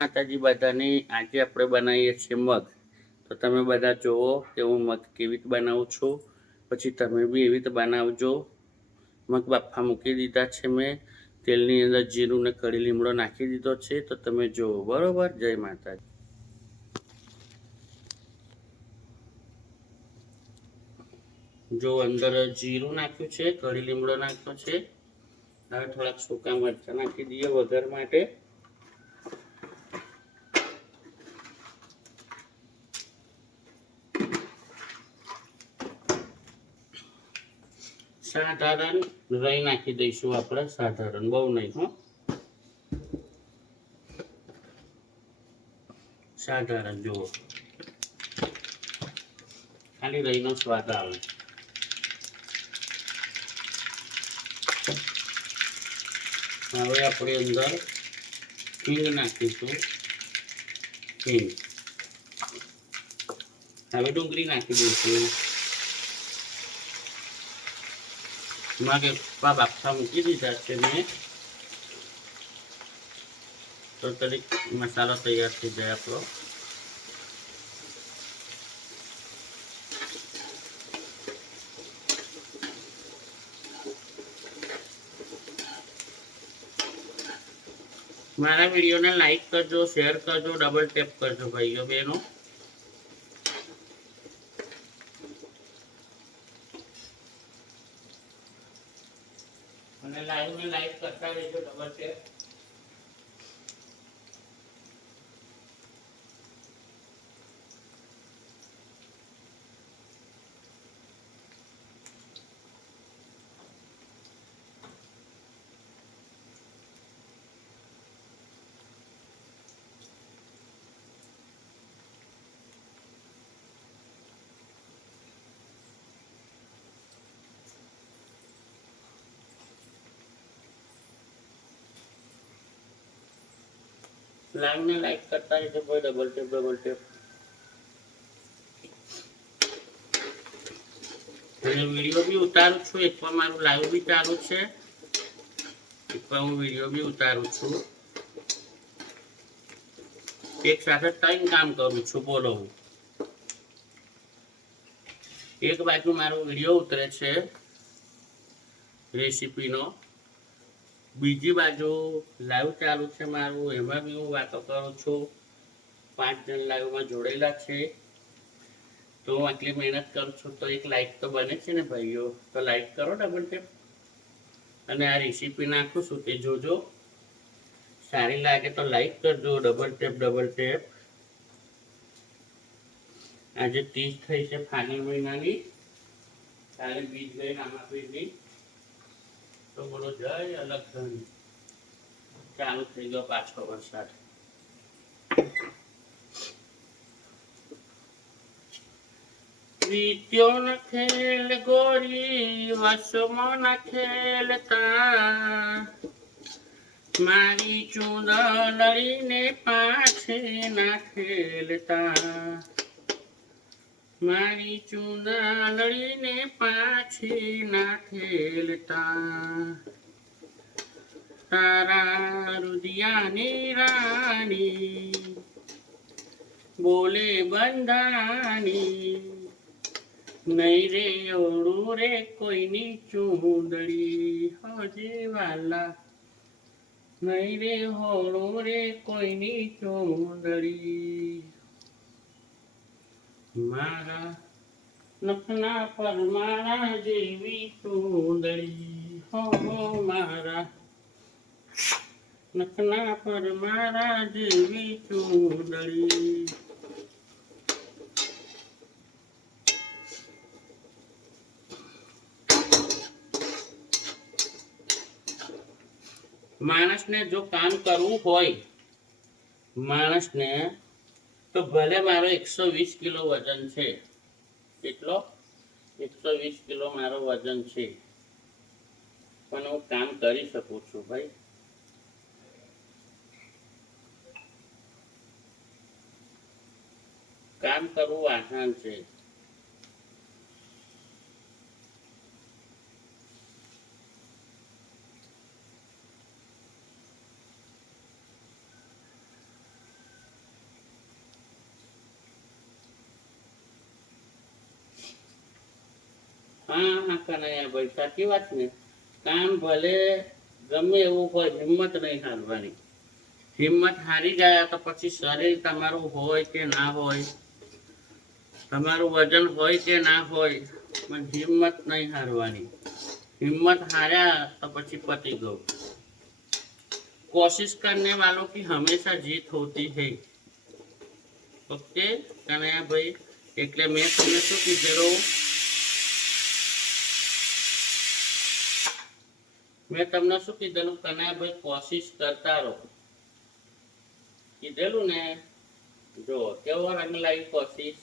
માતાજી બધાને આજે આપણે બનાવીએ છીએ મગ. તો તમે બધા જુઓ કે હું મગ કેવી રીતે બનાવું છું, પછી તમે બી એવી રીતે બનાવજો. મગ બાફા મૂકી દીધા છે મેં. તેલની અંદર જીરું ને કળી લીમડો નાખી દીધો છે. તો તમે જુઓ. બરોબર. જય માતાજી. જો અંદર જીરું નાખ્યું છે, કળી લીમડો નાખ્યો છે. હવે થોડાક સૂકા મરચાં નાખી દઈએ વઘાર માટે. સાધારણ રાઈ નાખી દઈશું આપણે, સાધારણ, બહુ નહીં હો, સાધારણ. જુઓ, ખાલી રાઈનો સ્વાદ આવે. હવે આપણે અંદર હિંગ નાખીશું. હિંગ. હવે ડુંગળી નાખી દઈશું. મગ બાફા મૂકી દીધા છે મેં. તો તરીક મસાલો તૈયાર થઈ જાય આપણો. મારા વિડીયોને લાઈક કરજો, શેર કરજો, ડબલ ટેપ કરજો ભાઈઓ બહેનો. અને લાઈવને લાઈક કરતા રહેજો, ડબલ ટેપ. લાઈવને લાઈક કરતા રહેજો ભાઈ, ડબલ ટેપ, ડબલ ટેપ. અને વિડીયો બી ઉતારું છું. એકવાર મારું લાઈવ બી ચાલુ છે, એકવાર હું વિડીયો બી ઉતારું છું. એક સાથે 3 કામ કરું છું. બોલો. એક બાજુ મારો વિડીયો ઉતરે છે રેસીપીનો, બીજી બાજુ લાઈવ ચાલુ છે મારું, એમાં બી હું વાતો કરું છું. 5 જણ લાઈવમાં જોડેલા છે. તો હું આટલી મહેનત કરું છું તો એક લાઈક તો બને છે ને ભાઈઓ. તો લાઈક કરો, ડબલ ટેપ. અને આ રેસીપી નાખું છું તે જોજો. સારી લાગે તો લાઈક કરજો, ડબલ ટેપ, ડબલ ટેપ. આજે 30 થઈ છે ફાગણ મહિનાની. કાલે બીજ ગઈ રામાપીરની. તો બોલો જય અલગ ધણી. ચાલુ થઈ ગયો પાછો વરસાદ. વીત્યો ન ખેલ ગોરી, વસમો ન ખેલતા. મારી ચૂંદડીને પાછે ના ખેલતા. મારી ચૂંદડીને પાછી ના ખેલતા. તારા રુદિયાની રાણી બોલે બંધાની. નહીં રે ઓળું રે કોઈની ચૂંદડી, હજે વાલા. નહીં રે હોળું રે કોઈની ચૂંદડી. મારા નખના પર મારા જેવી ચૂંદડી, હો મારા નખના પર મારા જેવી ચૂંદડી. માણસને જો કામ કરવું હોય, માણસને, તો ભલે મારો 120 કિલો વજન છે. કેટલો? 120 કિલો મારો વજન છે, પણ હું કામ કરી શકું છું ભાઈ. કામ કરવું આસાન છે. હા હા કનૈયા ભાઈ, સાચી વાત ને. કામ ભલે ગમે એવું હોય, હિંમત નહીં હારવાની. હિંમત હારી જાય તો પછી શરીર તમારું હોય કે ના હોય, તમારું વજન હોય કે ના હોય, પણ હિંમત નહીં હારવાની. हिम्मत हारा तो પછી पति गो. कोशिश करने वालों की हमेशा जीत होती है. ओके कन्हैया भाई, એટલે મેં તમને શું કીધેલું, મેં તમને શું કીધેલું કન્હૈયા ભાઈ, કોશિશ કરતા રહો કીધેલું ને. જો કેવો રંગ લાવી કોશિશ,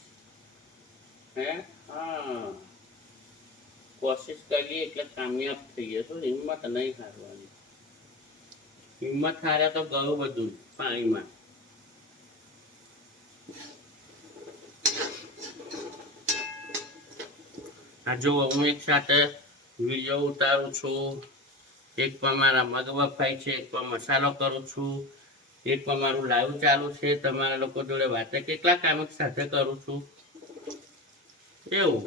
હે? હા, કોશિશ કરીએ એટલે કામયાબ થઈએ. તો હિંમત નહીં હારવાની. હિંમત હાર્યા તો ગયું બધું પાણીમાં. આ જો હું એક સાથે વિડીયો ઉતારું છું, એક પર મારા મગ બફાય છે, એક પર મસાલો કરું છું, એક પર મારું લાઈવ ચાલુ છે, તમારા લોકો જોડે વાતે કેટલા કામ સાથે કરું છું એવું.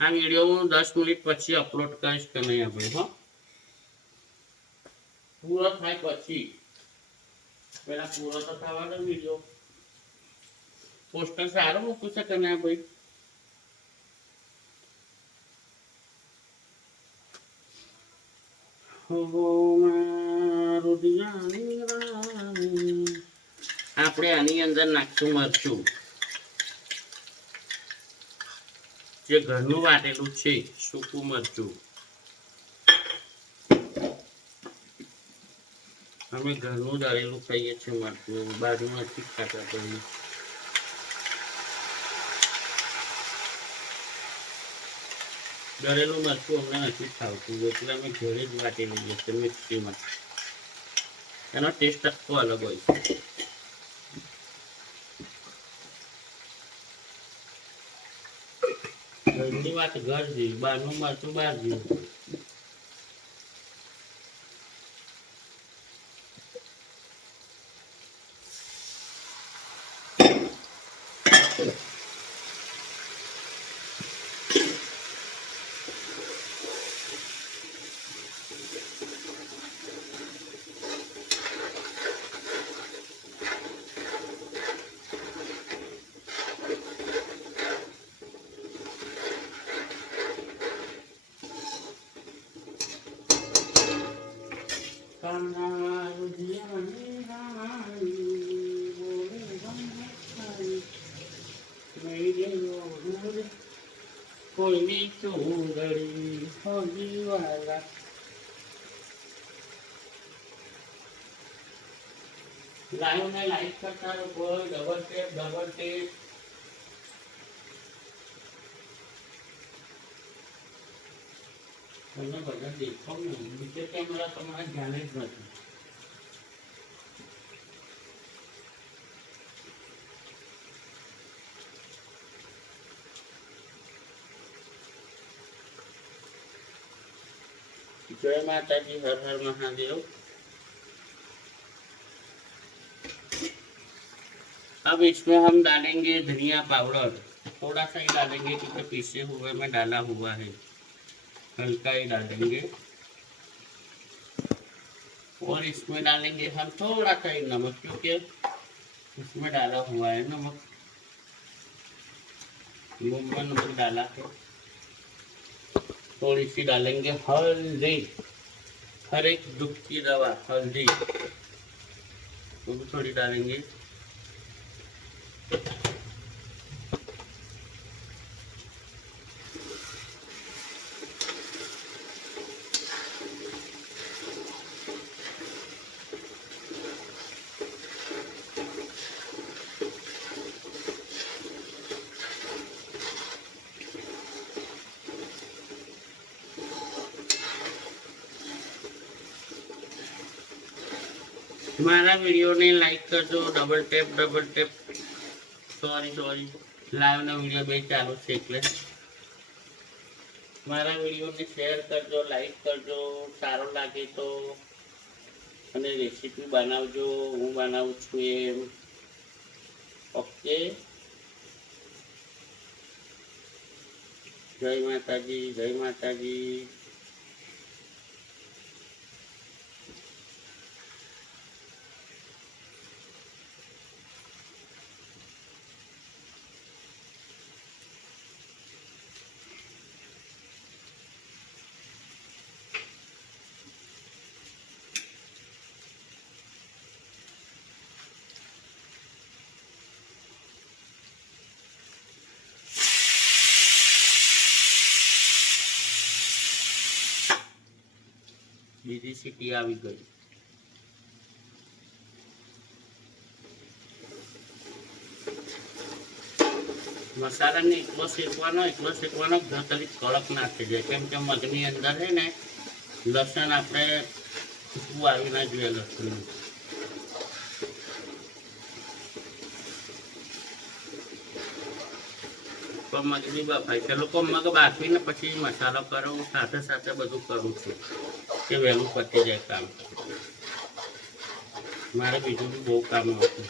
આ વિડીયો હું 10 મિનિટ પછી અપલોડ કરીશ કનૈયા ભાઈ. હો, પૂરો થાય પછી. પેલા પૂરો તો થવાનો વિડીયો. પોસ્ટર સારું મૂકું છે કનૈયા ભાઈ. આપણે આની અંદર નાખશું મરચું, જે ઘરનું વાટેલું છે, સૂકું મરચું. અમે ઘરનું દળેલું ખાઈએ છીએ મરચું, બાજુ નથી ખાતા કોઈ. દળેલું મરચું અમને નથી ખાવતું, એટલે અમે ઘરે જ વાટી લઈએ છીએ મિક્સીમાં. એનો ટેસ્ટ આખો અલગ હોય છે. ઘરની વાત ઘર જેવી, બહારનું મરચું બહાર જેવું. કોઈની ચૂંદડી હોલી વાલા. લાઈવ ને લાઈક કરતા રહો, ડબલ ટેપ ડબલ ટેપ. તમને બધા દેખો ને, બીજે કેમેરા તમારા ધ્યાને જ નથી. जय माता जी, हर हर महादेव। अब इसमें हम डालेंगे धनिया पाउडर, थोड़ा सा ही डालेंगे क्योंकि पीसे हुए में डाला हुआ है, हल्का ही डालेंगे। और इसमें डालेंगे हम थोड़ा सा ही नमक, क्योंकि इसमें डाला हुआ है नमक, नमक डाला है। थोड़ी सी डालेंगे हल्दी, हर एक दुख की दवा हल्दी, वो भी थोड़ी डालेंगे। मारा वीडियो ने लाइक करजो, डबल टेप सॉरी लाइव ना वीडियो बे चालू छे એટલે मारा वीडियो ने शेयर करजो, लाइक करजो, सारो लागे तो અને રેસીપી બનાવજો, હું બનાવું છું એમ. ઓકે, જય માતાજી, જય માતાજી. બીજી સીટી આવી ગઈ. મસાલાને એટલો શેકવાનો તરી કડક ના થઈ જાય, કેમ કે મગની અંદર છે ને લસણ આપણે ખુશ્બુ આવી ના જોઈએ લસણની. મગની બફાય છે, લોકો મગ બાફીને પછી મસાલો કરો, સાથે સાથે બધું કરું છું કે વહેલું પતી જાય કામ. મારે બીજું બી બહુ કામ હતું.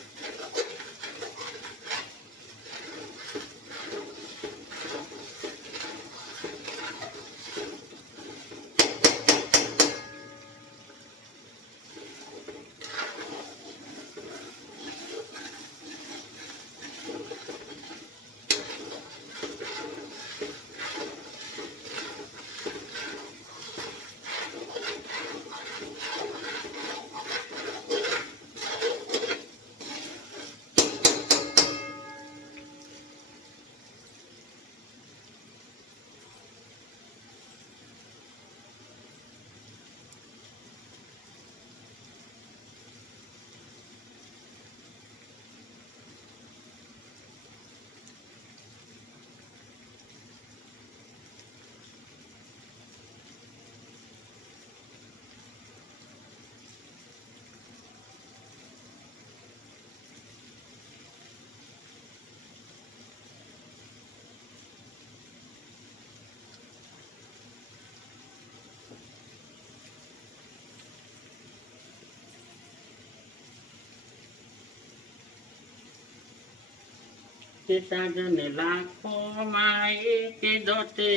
કે સાજન લાખો માએ કે દોતે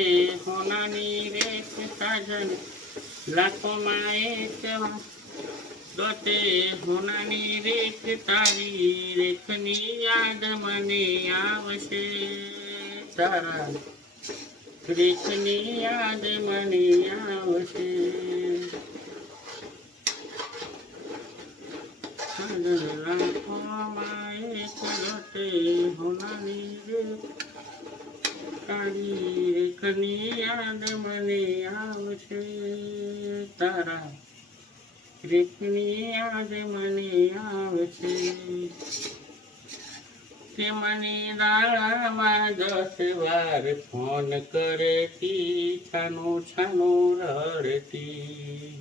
હોનાની રે, કે સાજન લાખો માએ કે દોતે હોનાની રે, કે તારી રેખની યાદ મને આવશે, તારા રેખની યાદ મને આવશે. લાખો માએ કે દોતે હોનાની રે, તારી રેખની યાદ મને આવશે, તારા રેખની યાદ મને આવશે. તે મને દાડામાં 10 વાર ફોન કરેતી, છાનો છાનો રડતી.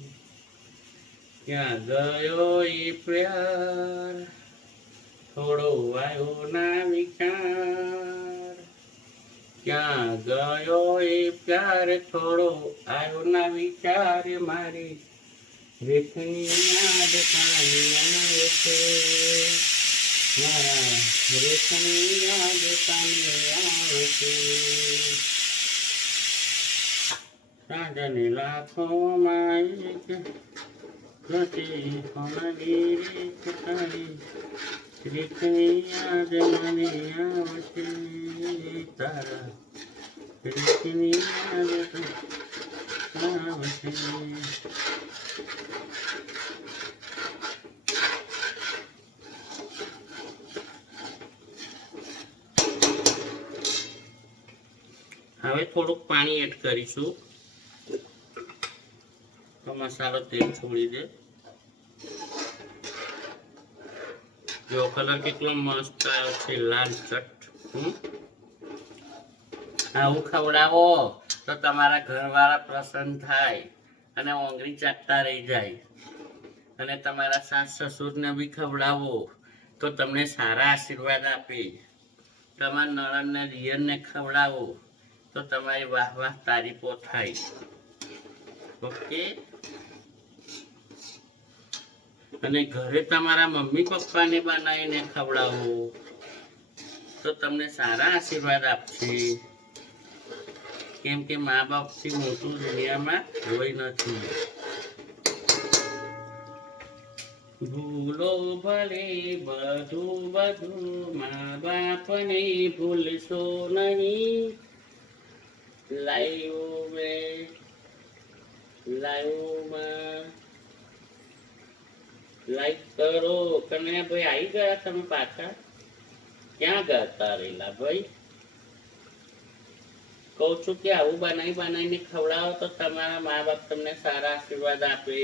ક્યાં ગયો એ પ્યાર, થોડો આવ્યો ના વિચાર. ક્યાં ગયો એ પ્યાર, થોડો આવ્યો ના વિચાર. મારી રેખની યાદ તારી આવશે, મારા રેખની યાદ તારી આવશે. સાજન લાખો માએ કે દોતે હોનાની રે, કે તારી રેખની યાદ મને આવશે, તારા રેખની યાદ આવશે. હવે થોડુંક પાણી એડ કરીશું તો મસાલો તેલ છોડી દે. જો કલર કેટલો મસ્ત આવ્યો છે, લાલ ચટ. આવું ખવડાવો તો તમારા ઘરવાળા પ્રસન્ન થાય અને ઓંગળી ચાટતા રહી જાય. અને તમારા સાસ સસુરને બી ખવડાવો તો તમને સારા આશીર્વાદ આપે. તમારા નણંદને દિયરને ખવડાવો તો તમારી વાહ વાહ તારીફો થાય. ઓકે, અને ઘરે તમારા મમ્મી પપ્પાને બનાવીને ખવડાવો તો તમને સારા આશીર્વાદ આપશે. કેમ કે મા બાપથી મોટું દુનિયામાં કોઈ નથી. ભૂલો ભલે બધું બધું, મા બાપને ભૂલશો નહીં. લાઈવમાં લાઈક કરો. કનૈયાભાઈ આવી ગયા તમે પાછા? ક્યાં ગયા રહેલા ભાઈ? કહું છું કે આવું બનાવીને ખવડાવો તો તમારા મા બાપ તમને સારા આશીર્વાદ આપે.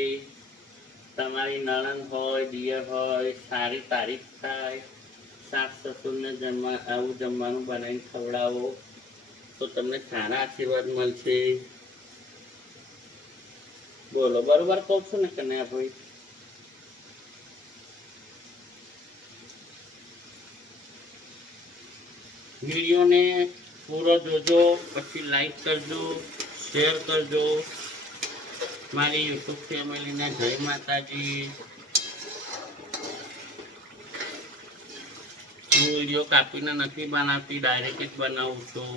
તમારી નણંદ હોય, દિયર હોય, સારી તારીફ થાય. સાસ સસુરને આવું જમવાનું બનાવીને ખવડાવો તો તમને સારા આશીર્વાદ મળશે. બોલો, બરોબર કહું છું ને કનૈયાભાઈ? વિડીયોને પૂરો જોજો, પછી લાઈક કરજો, શેર કરજો. મારી યુટ્યુબ ફેમિલીને જય માતાજી. હું વિડીયો કાપીને નથી બનાવતી, ડાયરેક્ટ જ બનાવું છું.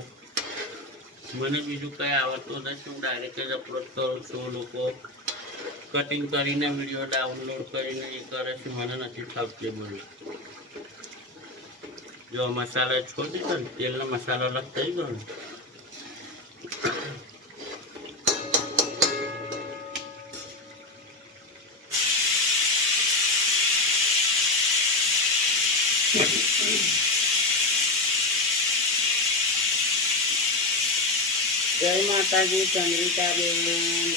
મને બીજું કંઈ આવડતું નથી, હું ડાયરેક્ટ જ અપલોડ કરું છું. લોકો કટિંગ કરીને વિડીયો ડાઉનલોડ કરીને એ કરે છે, મને નથી ફાવતી. મને જો મસાલો છોડી દીધો ને, તેલનો મસાલો અલગ થઈ ગયો ને. જય માતાજી ચંદ્રિકાબેન,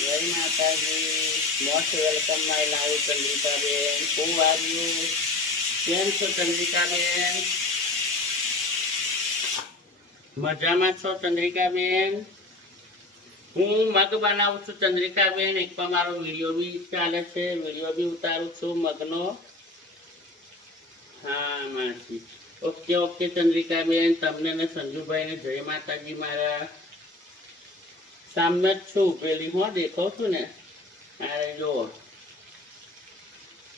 જય માતાજી. Most welcome my live Chandrikaben. ખૂબ આવ્યું. કેમ છો ચંદ્રિકાબેન? મજામાં છો ચંદ્રિકાબેન? હું મગ બનાવું છું ચંદ્રિકાબેન. એક પણ મારો વિડીયો બી ચાલે છે, વિડીયો બી ઉતારું છું મગનો. હા માસી, ઓકે ઓકે ચંદ્રિકાબેન. તમને ને સંજુભાઈને જય માતાજી. મારા સામે જ છું, પેલી હું દેખાવ છું ને, અરે જો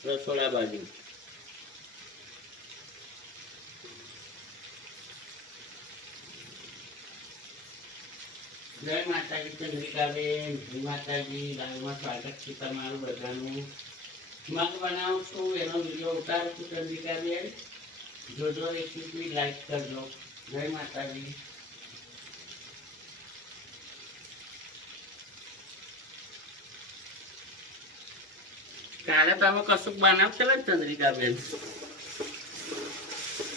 રસોડા બાજુ. જય માતાજી ચંદ્રિકાબેન, જય માતાજી. લાઈવમાં સ્વાગત છે તમારું બધાનું. મગ બનાવું છું, એનો વિડીયો ઉતારું છું ચંદ્રિકાબેન. જોજો, રેસીપી લાઈક કરજો. જય માતાજી. કાલે તમે કશુંક બનાવશેલા ચંદ્રિકાબેન?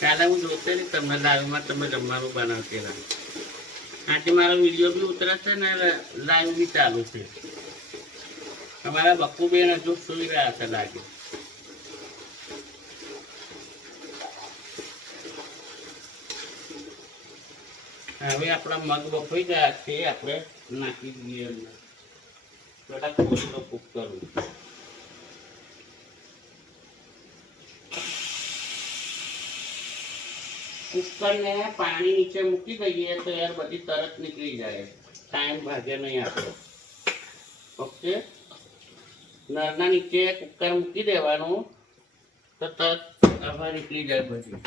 કાલે હું જોતેલી તમે લાઈવમાં તમે જમવાનું બનાવશેલા. આજે મારો વિડીયો બી ઉતરે છે ને લાઈવ બી ચાલુ છે. અમારા બક્કુબેન હજુ સુઈ રહ્યા છે લાગે. હવે આપણા મગ બફાઈ ગયા છે, આપણે નાખી દઈએ અંદર. બધા ખોલીનો કૂક કરવું. કુકરને પાણી નીચે મૂકી દઈએ તો યાર બધી તરત નીકળી જાય, ટાઈમ ભાગે નહીં આપણો. ઓકે, નળના નીચે કુકર મૂકી દેવાનું તો તરત હવા નીકળી જાય બધી.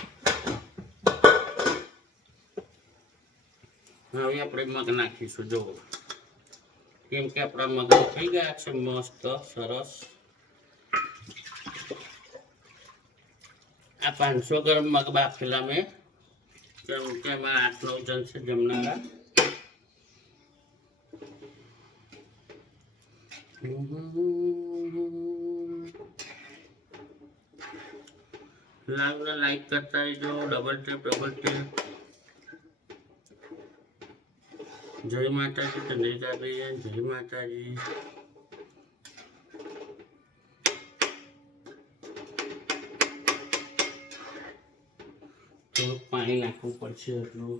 હવે આપણે મગ નાખીશું. જો કેમ કે આપણા મગ થઈ ગયા છે મસ્ત સરસ. આ 500 ગ્રામ મગ બાફેલા મેં, કેમ કે એમાં 8-9 જણ છે જમનારા. લાઈવને લાઈક કરતા રહેજો, ડબલ ટેપ. જય માતાજી ચંદ્રિકાબેન, જય માતાજી. થોડુંક પાણી નાખવું પડશે એટલું.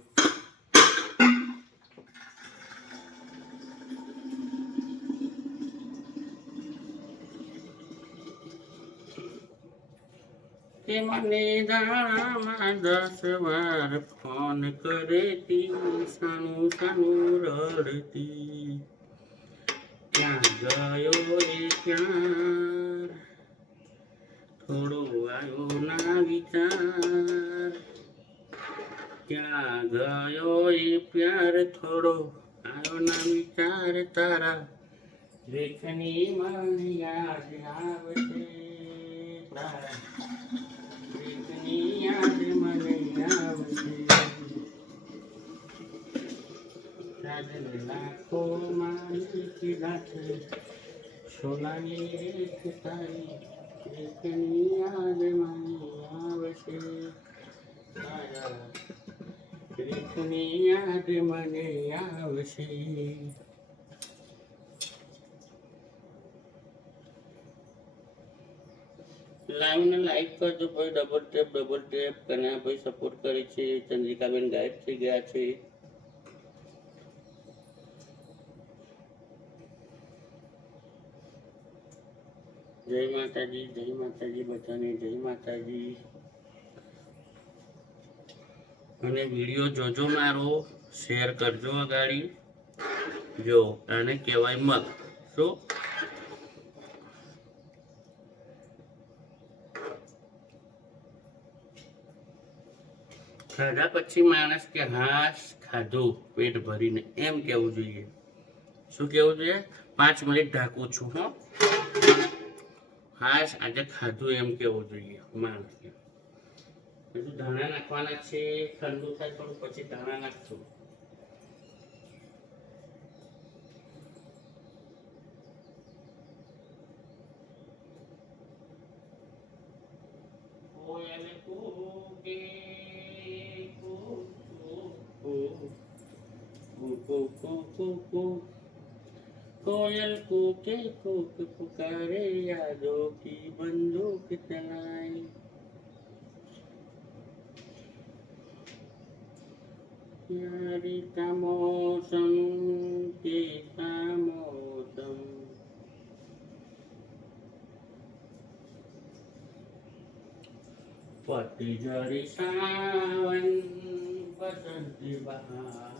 કે મને દાણામાં 10 વાર ફોન કરેતી, સાનું સાનું રડતી, ક્યાં ગયો એ ક્યાં. થોડો આવ્યો ના વિચાર, ક્યાં ગયો એ પ્યાર થોડો આવ્યો ના વિચાર, તારા દેખની મને યાદ આવશે, તારા દેખની યાદ મને આવશે, સાજન લાખો મારી લાખે સોનાની રેખ તારી દેખની યાદ મને આવશે, તારા દેખની યાદ મને આવશે. લાઈવને લાઈક કરજો ભાઈ, ડબલ ટેપ કન્યા ભાઈ સપોર્ટ કરે છે, ચંદ્રિકાબેન ગાયબ થઈ ગયા છે. જય માતાજી બધાને, જય માતાજી. અને વિડીયો જોજો મારો, શેર કરજો અગાડી. જો આને કહેવાય મગ. શું ખાધા પછી માણસ કે હાશ ખાધું પેટ ભરીને, એમ કેવું જોઈએ. શું કેવું જોઈએ? 5 મિનિટ ઢાંકું છું. હો, હાશ આજે ખાધું એમ કેવું જોઈએ માણસને. બધું ધાણા નાખવાના છે, ઠંડુ થાય થોડું પછી ધાણા નાખશું. કોયલ કૂકે कोयल कूके कूक पुकारे, यादों की बंदूक चलाए, यारी का मौसम कैसा मौसम, पतझड़ सावन बसंत बहार,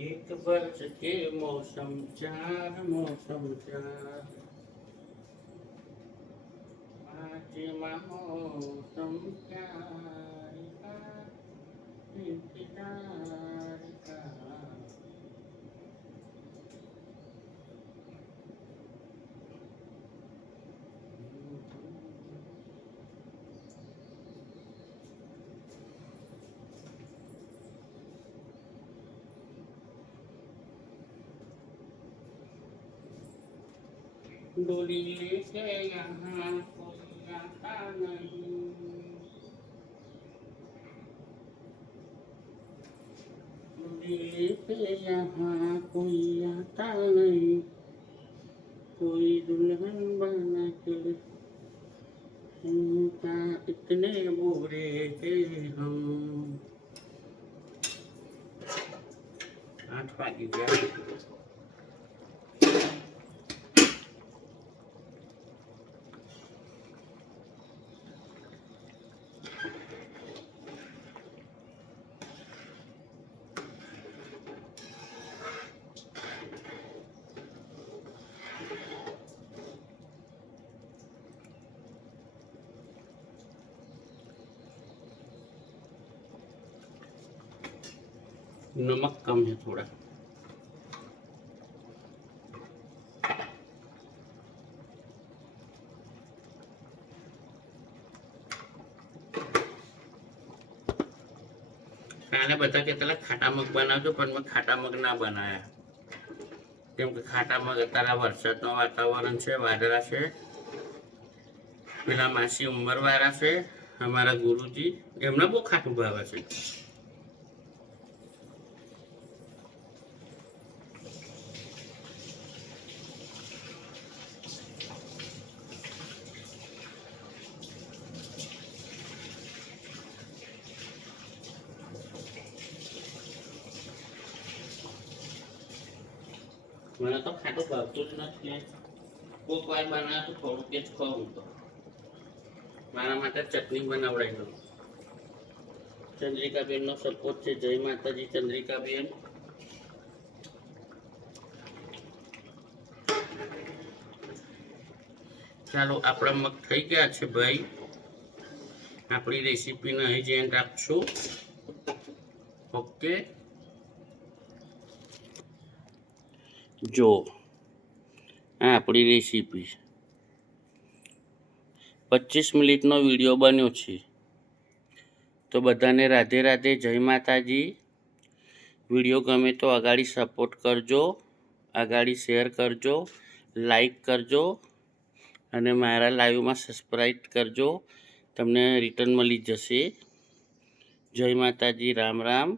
एक वर्ष के मौसम 4 मौसम 4, 5वां मौसम प्यार का इंतजार का. डोली लेके यहाँ कोई आता नहीं, डोली लेके यहाँ कोई आता नहीं, कोई दुल्हन बना के हमका इतने बुरे हैं हम. 8 वागी गया. नमक कम है थोड़ा. કાલે બધા કહેતા ખાટા મગ બનાવજો, પણ મેં ખાટા મગ ના બનાવ્યા, કેમ કે ખાટા મગ અત્યારે વરસાદનું વાતાવરણ છે, વાદળા છે. પેલા માસી ઉંમરવાળા છે અમારા ગુરુજી, એમને બહુ ખાટું ભાવે છે. મને તો ખાટું ભાવતું જ નથી. કોઈક વાર બનાવે તો થોડુંક જ ખાવું. તો મારા માટે ચટણી બનાવડાવી દઉં. ચંદ્રિકાબેનનો સપોર્ટ છે. જય માતાજી ચંદ્રિકાબેન. ચાલો આપણા મગ થઈ ગયા છે ભાઈ. આપણી રેસીપીને અહીં ધ્યાન રાખશું. ઓકે, જો આ આપણી રેસીપી 25 મિનિટનો વિડીયો બન્યો છે. તો બધાને રાધે રાધે, જય માતાજી. વિડીયો ગમે તો આગાડી સપોર્ટ કરજો, આગાડી શેર કરજો, લાઈક કરજો અને મારા લાઈવમાં સબસ્ક્રાઈબ કરજો. તમને રિટર્ન મળી જશે. જય માતાજી, રામ રામ.